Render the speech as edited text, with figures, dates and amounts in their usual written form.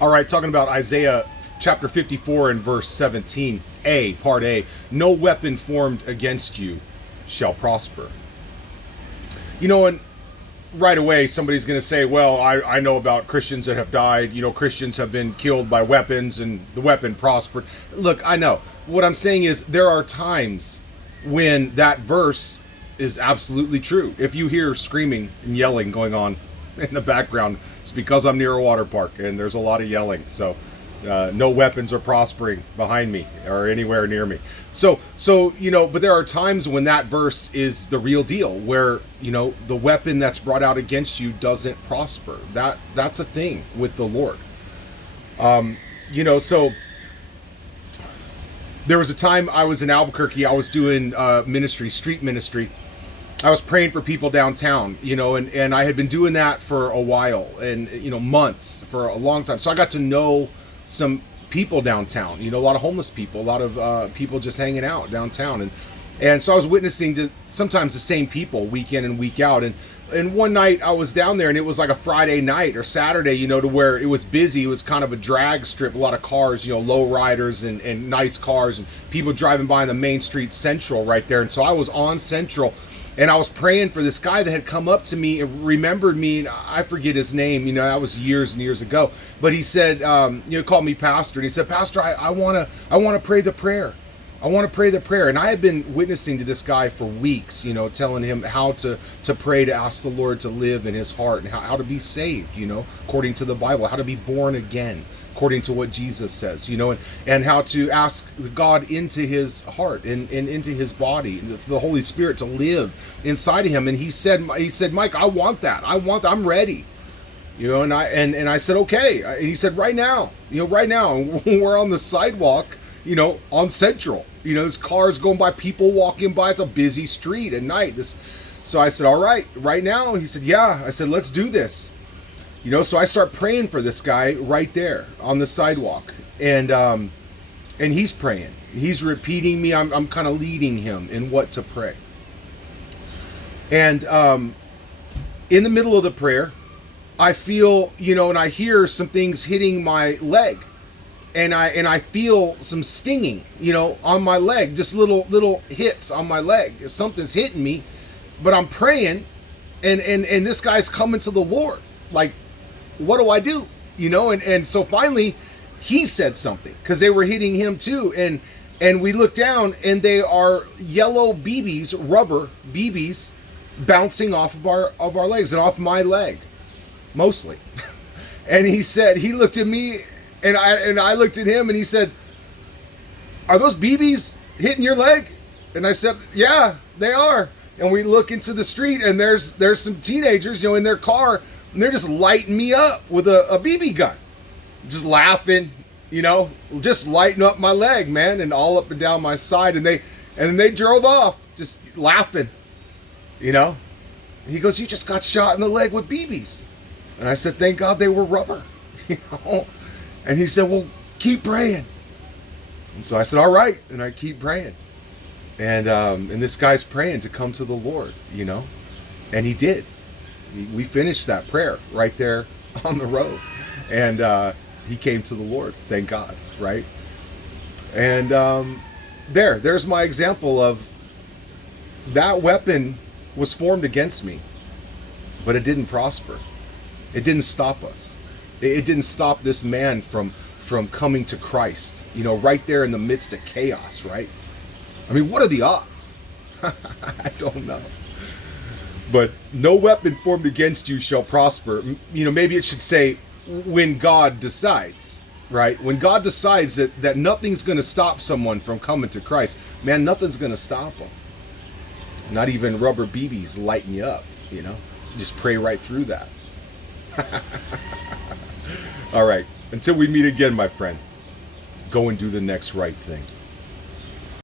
All right, talking about Isaiah chapter 54 and verse 17, part A. No weapon formed against you shall prosper. And right away somebody's going to say, well, I know about Christians that have died. Christians have been killed by weapons and the weapon prospered. Look, I know. What I'm saying is there are times when that verse is absolutely true. If you hear screaming and yelling going on in the background, it's because I'm near a water park and there's a lot of yelling. So no weapons are prospering behind me or anywhere near me. So but there are times when that verse is the real deal, where the weapon that's brought out against you doesn't prosper. That's a thing with the Lord. So there was a time I was in Albuquerque. I was doing street ministry. I was praying for people downtown, and I had been doing that for a while, and months, for a long time. So I got to know some people downtown, a lot of homeless people, a lot of people just hanging out downtown, and so I was witnessing to sometimes the same people week in and week out, and one night I was down there, and it was like a Friday night or Saturday, to where it was busy. It was kind of a drag strip, a lot of cars, low riders and nice cars, and people driving by on the Main Street Central right there. And so I was on Central, and I was praying for this guy that had come up to me and remembered me. And I forget his name, that was years and years ago. But he said, called me pastor. And he said, Pastor, I want to pray the prayer. I want to pray the prayer. And I had been witnessing to this guy for weeks, telling him how to pray, to ask the Lord to live in his heart, and how to be saved, according to the Bible, how to be born again, according to what Jesus says, and how to ask God into his heart and into his body, the Holy Spirit to live inside of him. And he said, Mike, I want that. I'm ready. And I said, okay. And he said, right now. We're on the sidewalk, on Central. There's cars going by, people walking by. It's a busy street at night. So I said, all right now. He said, yeah. I said, let's do this. So I start praying for this guy right there on the sidewalk, and he's praying. He's repeating me. I'm kind of leading him in what to pray. And in the middle of the prayer, I feel, and I hear some things hitting my leg, and I feel some stinging, on my leg, just little hits on my leg. Something's hitting me, but I'm praying, and this guy's coming to the Lord. Like, what do I do? And so finally he said something, because they were hitting him too. And we look down, and they are yellow BBs, rubber BBs, bouncing off of our legs, and off my leg, mostly. And he looked at me, and I looked at him, and he said, are those BBs hitting your leg? And I said, yeah, they are. And we look into the street, and there's some teenagers, in their car, and they're just lighting me up with a BB gun, just laughing, just lighting up my leg, man, and all up and down my side. And then they drove off, just laughing, And he goes, you just got shot in the leg with BBs. And I said, thank God they were rubber, And he said, well, keep praying. And so I said, all right. And I keep praying. And this guy's praying to come to the Lord, And he did. We finished that prayer right there on the road, and he came to the Lord, thank God, right? And there's my example of that weapon was formed against me, but it didn't prosper. It didn't stop us. It didn't stop this man from coming to Christ, right there in the midst of chaos, right? I mean, what are the odds? I don't know. But no weapon formed against you shall prosper. Maybe it should say, when God decides, right? When God decides that nothing's going to stop someone from coming to Christ, man, nothing's going to stop them. Not even rubber BBs lighting you up, Just pray right through that. All right. Until we meet again, my friend, go and do the next right thing.